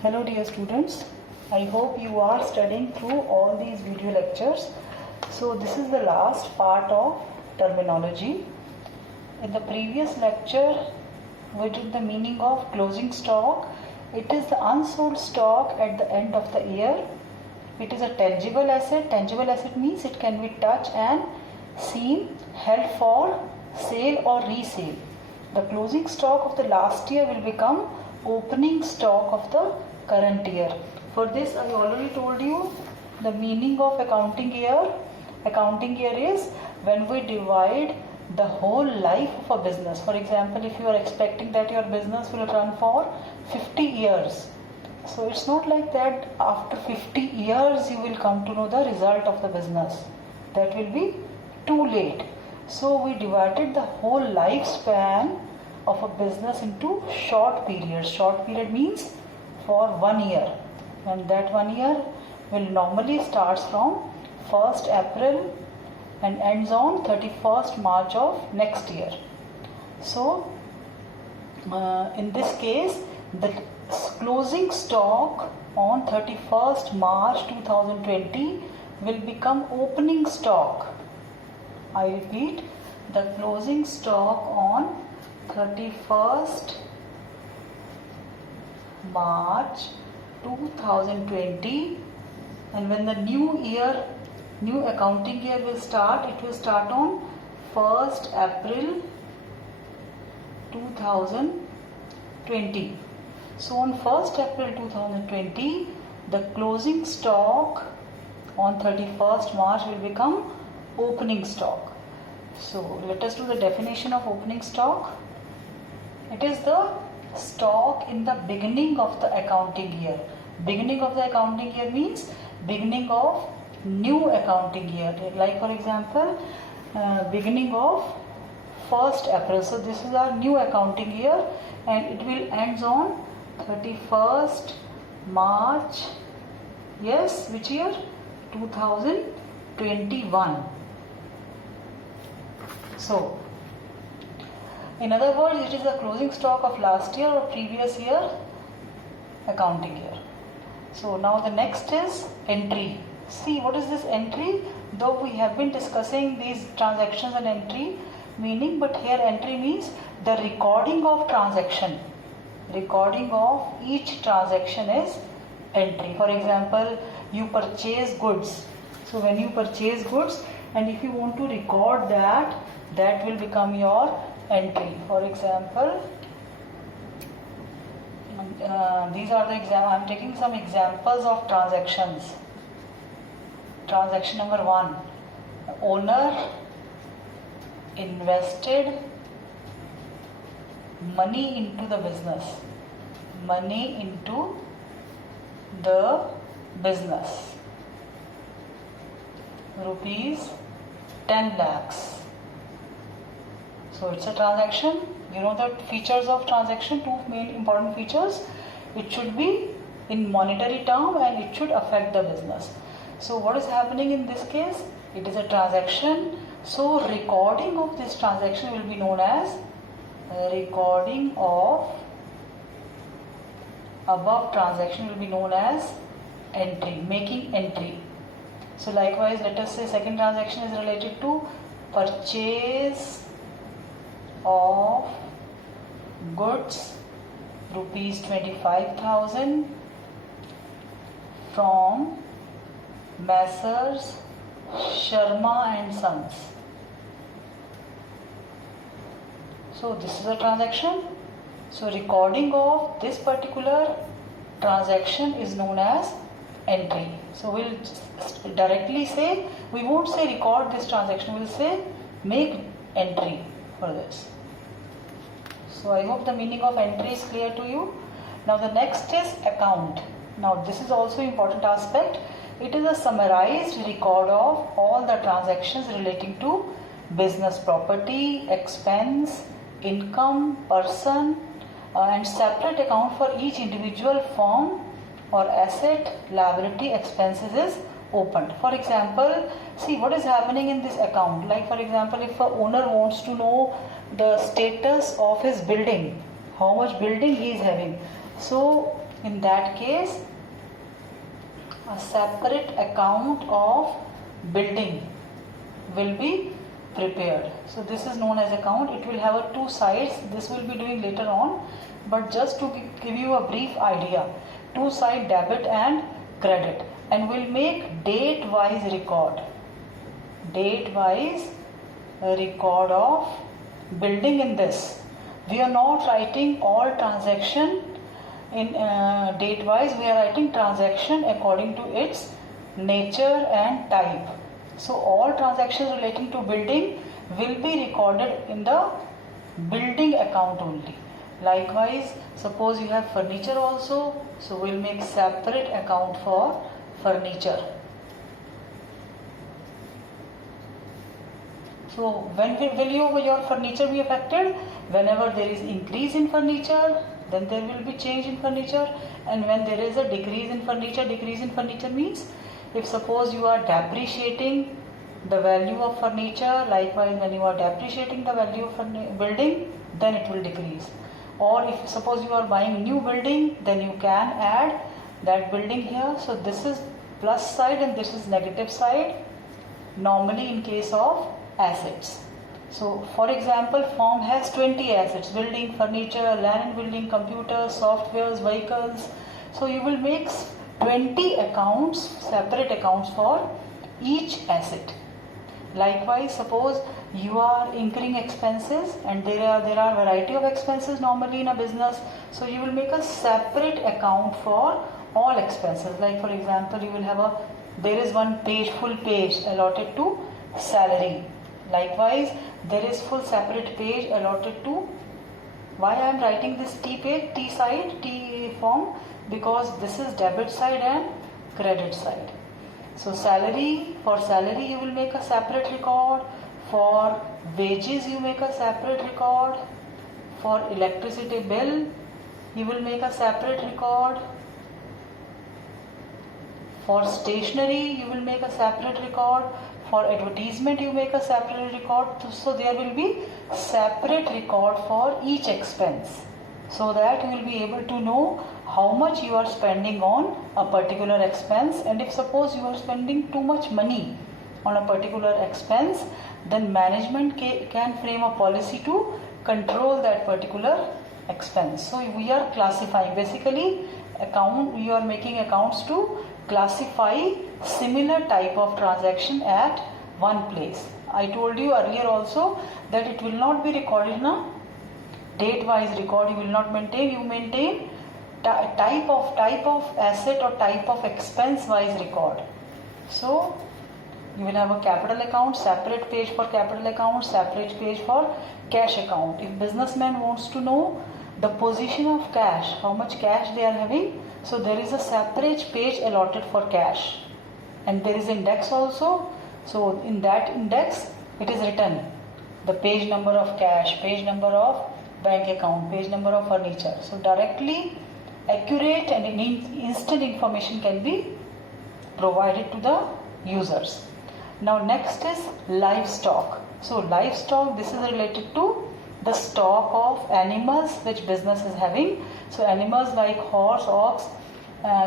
Hello dear students, I hope you are studying through all these video lectures. So this is the last part of terminology. In the previous lecture we did the meaning of closing stock. It is the unsold stock at the end of the year. It is a tangible asset. Tangible asset means it can be touched and seen, held for sale or resale. The closing stock of the last year will become opening stock of the current year. For this I already told you the meaning of accounting year. Accounting year is when we divide the whole life of a business. For example, if you are expecting that your business will run for 50 years, so it's not like that after 50 years you will come to know the result of the business. That will be too late. So we divided the whole lifespan of a business into short periods. Short period means for 1 year, and that 1 year will normally starts from 1st April and ends on 31st March of next year. So in this case the closing stock on 31st March 2020 will become opening stock. I repeat, the closing stock on 31st March 2020, and when the new accounting year will start, it will start on 1st April 2020. So on 1st April 2020, the closing stock on 31st March will become opening stock. So let us do the definition of opening stock. It is the stock in the beginning of the accounting year. Beginning of the accounting year means beginning of new accounting year. Like for example, beginning of 1st April. So this is our new accounting year and it will ends on 31st March. Yes, which year? 2021. So, in other words, it is the closing stock of last year or previous year accounting year. So now the next is entry. See, what is this entry? Though we have been discussing these transactions and entry meaning, but here entry means the recording of transaction. Recording of each transaction is entry. For example, you purchase goods. So when you purchase goods, and if you want to record that, that will become your entry. For example, these are the I am taking some examples of transactions. Transaction number 1, owner invested money into the business. Money into the business. Rupees 10 lakhs. So it's a transaction. You know the features of transaction, two main important features. It should be in monetary term and it should affect the business. So what is happening in this case? It is a transaction. So recording of this transaction will be known as recording of above transaction will be known as entry, making entry. So likewise, let us say second transaction is related to purchase of goods rupees 25,000 from Messrs. Sharma and Sons. So this is a transaction. So recording of this particular transaction is known as entry. So we'll directly say, we won't say record this transaction, we'll say make entry for this. So I hope the meaning of entry is clear to you. Now the next is account. Now this is also important aspect. It is a summarized record of all the transactions relating to business property, expense, income, person, and separate account for each individual firm or asset, liability, expenses is opened. For example, see what is happening in this account. Like for example, if a owner wants to know the status of his building, how much building he is having. So In that case, a separate account of building will be prepared. So this is known as account. It will have two sides. This will be doing later on, but just to give you a brief idea, two side debit and credit, and we'll make date wise record. Date wise record of building in this. We are not writing all transaction in date wise. We are writing transaction according to its nature and type. So all transactions relating to building will be recorded in the building account only. Likewise, suppose you have furniture also, so we'll make separate account for furniture. So when will your furniture be affected? Whenever there is increase in furniture, then there will be change in furniture, and when there is a decrease in furniture means if suppose you are depreciating the value of furniture, likewise when you are depreciating the value of building, then it will decrease. Or if suppose you are buying new building, then you can add that building here. So this is plus side and this is negative side, normally in case of assets. So for example, firm has 20 assets: building, furniture, land and building, computers, softwares, vehicles. So you will make 20 accounts, separate accounts for each asset. Likewise, suppose you are incurring expenses, and there are variety of expenses normally in a business. So you will make a separate account for all expenses. Like for example, you will have there is one page, full page allotted to salary. Likewise, there is full separate page allotted to, why I am writing this T page, T side, T form, because this is debit side and credit side. So salary, for salary you will make a separate record, for wages you make a separate record, for electricity bill you will make a separate record, for stationery you will make a separate record, for advertisement you make a separate record. So there will be separate record for each expense, so that you will be able to know how much you are spending on a particular expense. And if suppose you are spending too much money on a particular expense, then management can frame a policy to control that particular expense. So we are classifying, basically we are making accounts to classify similar type of transaction at one place. I told you earlier also that it will not be recorded in a date wise record. You will not maintain, you maintain type of asset or type of expense wise record. So you will have a capital account, separate page for capital account, separate page for cash account. If businessman wants to know the position of cash, how much cash they are having, so there is a separate page allotted for cash, and there is index also. So in that index it is written the page number of cash, page number of bank account, page number of furniture. So directly accurate and instant information can be provided to the users. Now next is livestock. So livestock, this is related to the stock of animals which business is having. So animals like horse, ox,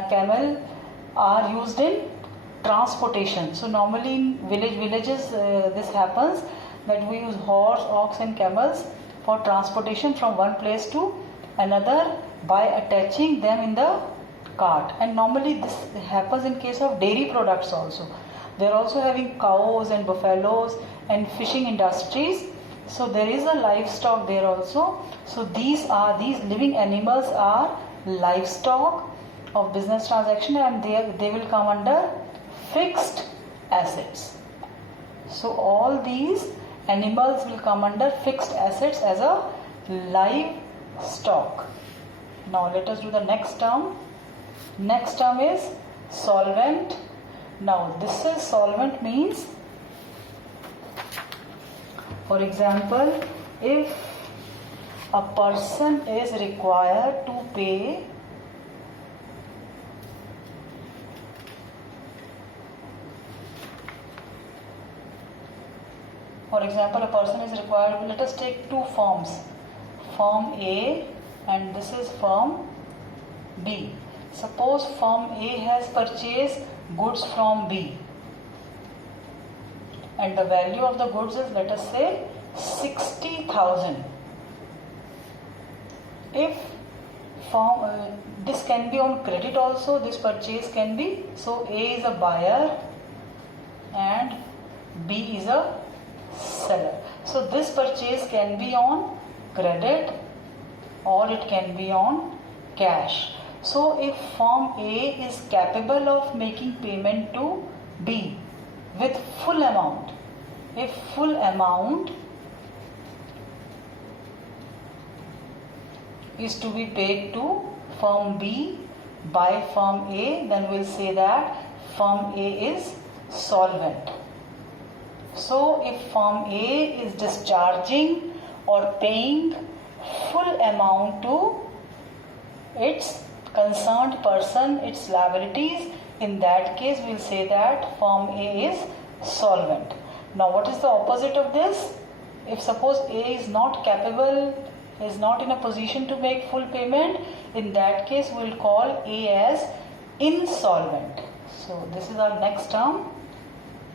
camel are used in transportation. So normally in villages this happens, that we use horse, ox and camels for transportation from one place to another by attaching them in the cart. And normally this happens in case of dairy products also. They are also having cows and buffaloes and fishing industries. So there is a livestock there also. So these living animals are livestock of business transaction, and they will come under fixed assets. So all these animals will come under fixed assets as a livestock. Now let us do the next term. Next term is solvent. Now this is solvent means, for example, if a person is required to pay let us take two firms, firm A and this is firm B. Suppose firm A has purchased goods from B and the value of the goods is, let us say, 60,000. If this can be on credit also, this purchase can be, so A is a buyer and B is a seller. So this purchase can be on credit or it can be on cash. So if firm A is capable of making payment to B with full amount, if full amount is to be paid to firm B by firm A, then we'll say that firm A is solvent. So if firm A is discharging or paying full amount to its concerned person, its liabilities, in that case we'll say that firm A is solvent. Now what is the opposite of this? If suppose A is not capable, is not in a position to make full payment, in that case we'll call A as insolvent. So this is our next term,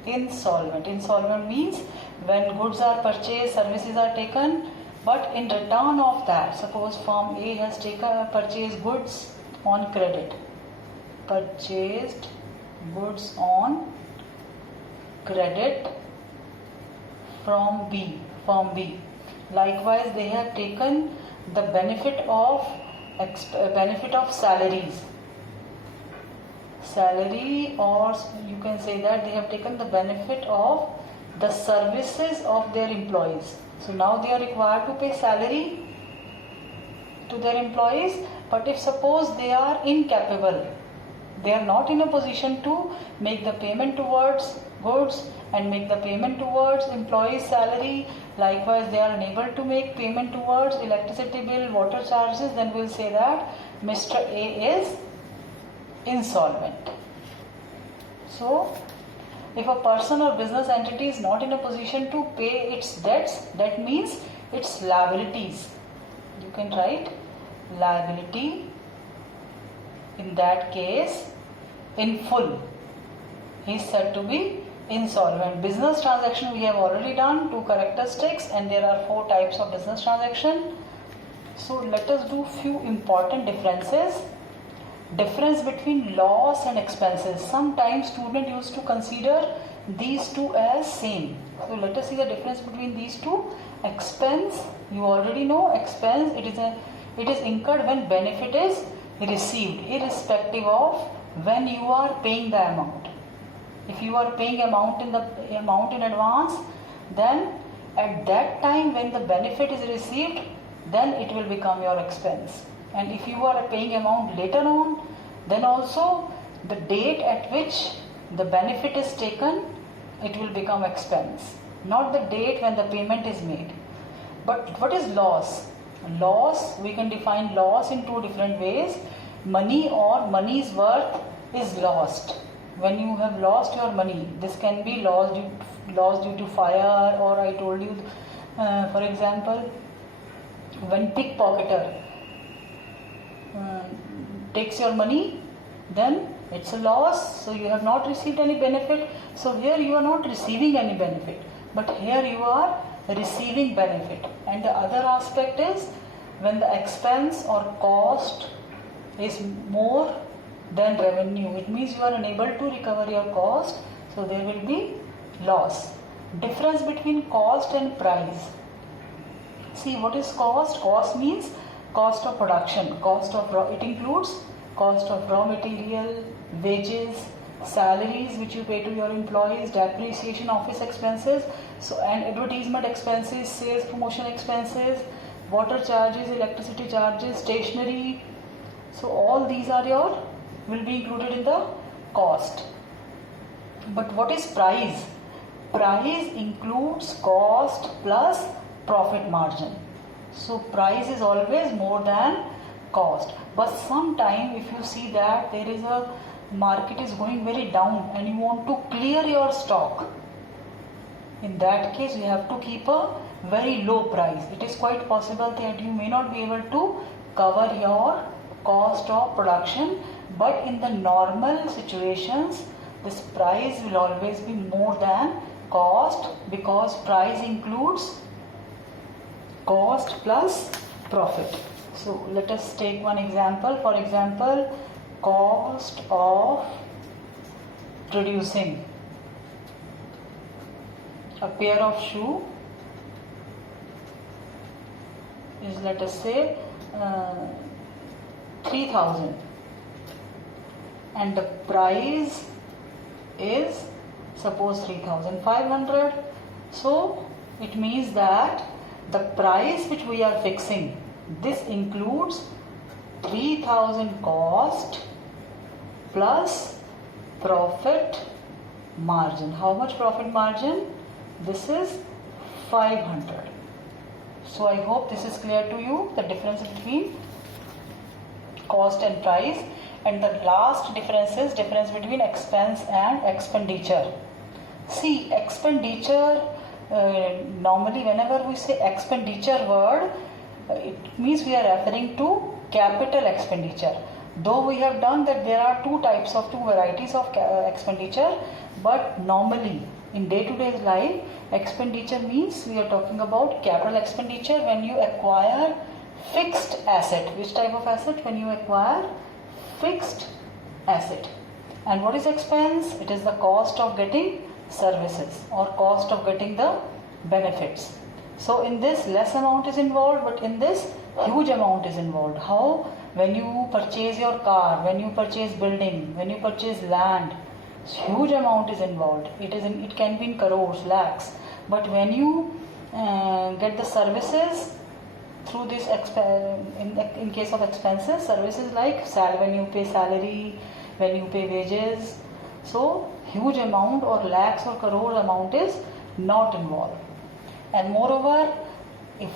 insolvent. Insolvent means when goods are purchased, services are taken, but in return of that, suppose firm A has purchased goods on credit, purchased goods on credit from firm B. Likewise, they have taken the benefit of salaries, or you can say that they have taken the benefit of the services of their employees. So now they are required to pay salary to their employees, but if suppose they are incapable, they are not in a position to make the payment towards goods and make the payment towards employees' salary, likewise they are unable to make payment towards electricity bill, water charges, then we'll say that Mr. A is insolvent. So if a person or business entity is not in a position to pay its debts, that means its liabilities. You can write liability, in that case in full, he is said to be insolvent. Business transaction we have already done, 2 characteristics, and there are 4 types of business transaction. So let us do few important differences. Difference between loss and expenses. Sometimes student used to consider these two as same. So let us see the difference between these two. Expense, you already know expense, it is incurred when benefit is received, irrespective of when you are paying the amount. If you are paying amount in advance, then at that time when the benefit is received, then it will become your expense. And if you are paying amount later on, then also the date at which the benefit is taken, it will become expense, not the date when the payment is made. But what is loss? Loss, we can define loss in 2 different ways. Money or money's worth is lost. When you have lost your money, this can be lost due to fire, or I told you, for example, when pickpocketer takes your money, then it's a loss, so you have not received any benefit. So here you are not receiving any benefit, but here you are receiving benefit. And the other aspect is when the expense or cost is more than revenue, it means you are unable to recover your cost, so there will be loss. Difference between cost and price. See, what is cost? Cost means cost of production, it includes cost of raw material, wages, salaries which you pay to your employees, depreciation, office expenses, so and advertisement expenses, sales promotion expenses, water charges, electricity charges, stationery. So all these will be included in the cost. But what is price? Price includes cost plus profit margin. So price is always more than cost. But sometime if you see that there is a market is going very down and you want to clear your stock, in that case you have to keep a very low price. It is quite possible that you may not be able to cover your cost of production, but in the normal situations this price will always be more than cost, because price includes cost plus profit. So let us take one example. For example, cost of producing a pair of shoe is, let us say, 3,000, and the price is suppose 3,500. So it means that the price which we are fixing, this includes 3,000 cost plus profit margin. How much profit margin? This is 500. So I hope this is clear to you, the difference between cost and price. And the last difference is difference between expense and expenditure. See, expenditure, normally whenever we say expenditure word, it means we are referring to capital expenditure. Though we have done that there are two varieties of expenditure, but normally in day-to-day life, expenditure means we are talking about capital expenditure when you acquire fixed asset. Which type of asset? When you acquire fixed asset. And what is expense? It is the cost of getting services or cost of getting the benefits. So in this less amount is involved, but in this huge amount is involved. How? When you purchase your car, when you purchase building, when you purchase land, huge amount is involved. It can be in crores, lakhs. But when you get the services through this, in case of expenses, services like when you pay salary, when you pay wages, so huge amount or lakhs or crore amount is not involved. And moreover,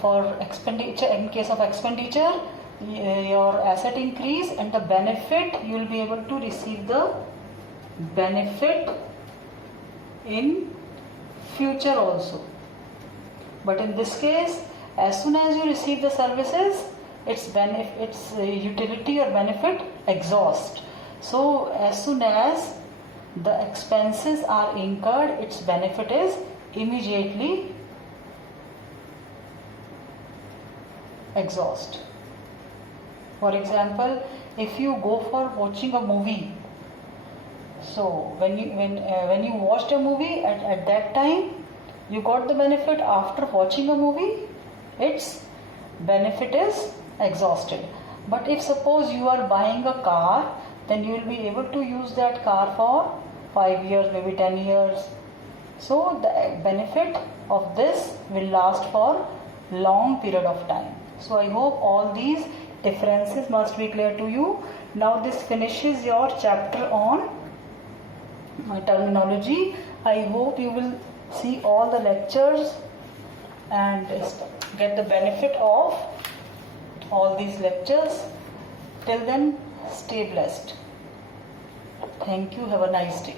for expenditure, in case of expenditure, your asset increase and the benefit, you will be able to receive the benefit in future also. But in this case, as soon as you receive the services, its utility or benefit exhaust. So as soon as the expenses are incurred, its benefit is immediately exhaust. For example, if you go for watching a movie, so when you watched a movie, at that time you got the benefit. After watching a movie, its benefit is exhausted. But if suppose you are buying a car, then you will be able to use that car for 5 years, maybe 10 years. So the benefit of this will last for long period of time. So I hope all these differences must be clear to you. Now this finishes your chapter on terminology. I hope you will see all the lectures and get the benefit of all these lectures. Till then, stay blessed. Thank you. Have a nice day.